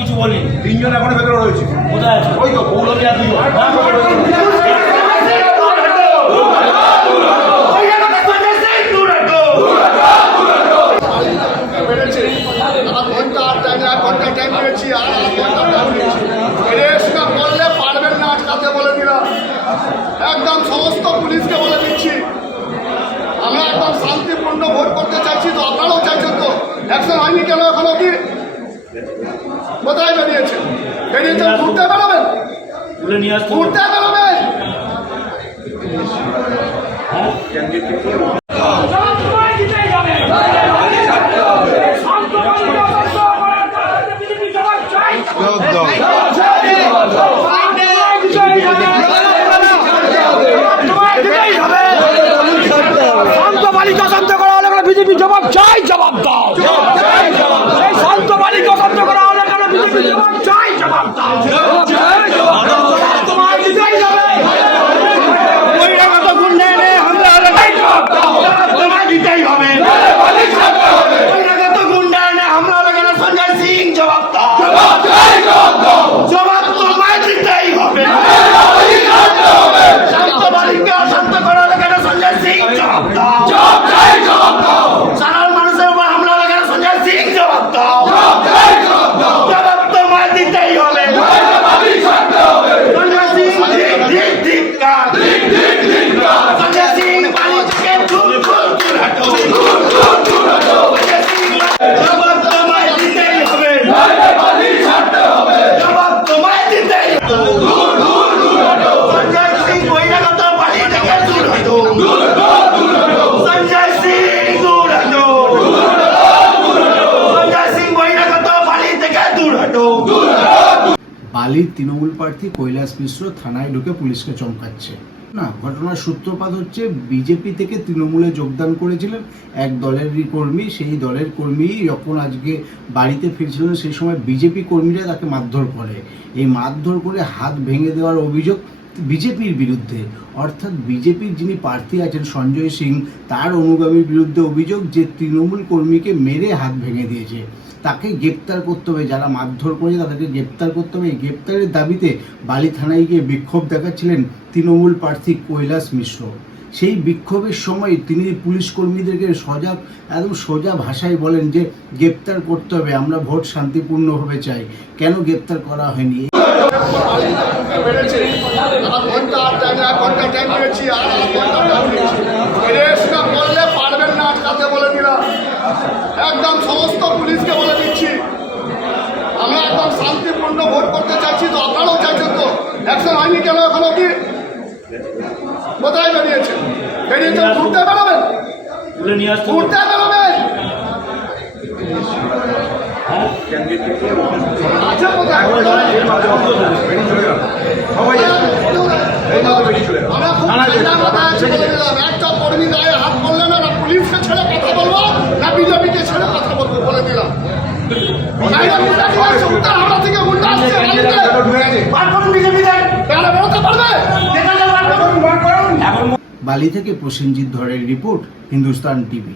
কিছু বলিনি। তিনজন এখন ভেতরে রয়েছে। কোথায় আছে? ওই তো পৌলমিয়া দুজন। একদম সমস্ত পুলিশকে বলে দিচ্ছি, আমরা একদম শান্তিপূর্ণ ভোট করতে চাইছি, তো আপনারাও চাইছেন তো। অ্যাকশন হয়নি কেন এখন অব্দি? কোথায় বেরিয়েছেন? ঘুরতে বেরোবেন, ঘুরতে বেরোবেন। শান্ত করা হলে বিজেপি জবাব চাই, জবাব দাও। শান্ত বালিকা শান্ত করা হলে বিজেপি জবাব চাই, জবাব দাও। তোমার দিতেই হবে। বহিরাগত গুন্ডা এনে হামলা হলে তোমার দিতেই হবে। বহিরাগত গুন্ডা এনে হামলা হলে কেন সঞ্জয় সিং জবাব দাও। জবাব তোমায় দিতেই হবে। শান্ত বালিকা শান্ত করা হলে কেন সঞ্জয় সিং জবাব দাও। সাধারণ মানুষের উপর হামলা হলে কেন সঞ্জয় সিং জবাব দাও। জবাব তোমায় দিতেই হবে। সঞ্জয় সিং সঞ্জয় সিং পানি থেকে দূর হাঁটো। জবাব তোমায় দিতেই হবে। জবাব তোমায় দিতেই হবে। সঞ্জয় সিং বহিরাগত পানি থেকে দূর হাঁটো। সঞ্জয় সিং দূর হাঁটো। সঞ্জয় সিং বহিরাগত পানি থেকে দূর হাঁটো। বালির তৃণমূল প্রার্থী কৈলাস মিশ্র থানায় ঢুকে পুলিশকে চমকাচ্ছে। না, ঘটনার সূত্রপাত হচ্ছে বিজেপি থেকে তৃণমূলে যোগদান করেছিলেন এক দলেরই কর্মী। সেই দলের কর্মী যখন আজকে বাড়িতে ফিরছিলেন সেই সময় বিজেপি কর্মীরা তাকে মারধর করে। এই মারধর করে হাত ভেঙে দেওয়ার অভিযোগ বিজেপির বিরুদ্ধে, অর্থাৎ বিজেপির যিনি প্রার্থী আছেন সঞ্জয় সিং তার অনুগামীর বিরুদ্ধে অভিযোগ যে তৃণমূল কর্মীকে মেরে হাত ভেঙে দিয়েছে। তাকে গ্রেপ্তার করতে হবে, যারা মারধর করেছে তাদেরকে গ্রেপ্তার করতে হবে। এই গ্রেপ্তারের দাবিতে বালি থানায় গিয়ে বিক্ষোভ দেখাচ্ছিলেন তৃণমূল প্রার্থী কৈলাস মিশ্র। সেই বিক্ষোভের সময় তিনি পুলিশ কর্মীদেরকে একদম সোজা ভাষায় বলেন যে গ্রেপ্তার করতে হবে, আমরা ভোট শান্তিপূর্ণভাবে চাই, কেন গ্রেপ্তার করা হয়নি। একদম সমস্ত পুলিশকে বলে দিচ্ছি, আমরা একদম শান্তিপূর্ণ ভোট করতে চাইছি, তো আপনারাও চাইছেন তো। অ্যাকশন হয়নি কেন এখন অব্দি? কোথায় বেরিয়েছেন? ঘুরতে বেরোবেন, ঘুরতে বেরোবেন। আচ্ছা কোথায়? একটা কর্মী গায়ে হাত করলে না, পুলিশকে ছেড়ে কথা বলবো না বিজেপিকে ছেড়ে কথা বলবো বলে দিলাম। হাওড়া থেকে গুন্ডা আসছে, বালি থেকে প্রসেনজিৎ ধরের রিপোর্ট, হিন্দুস্তান টিভি।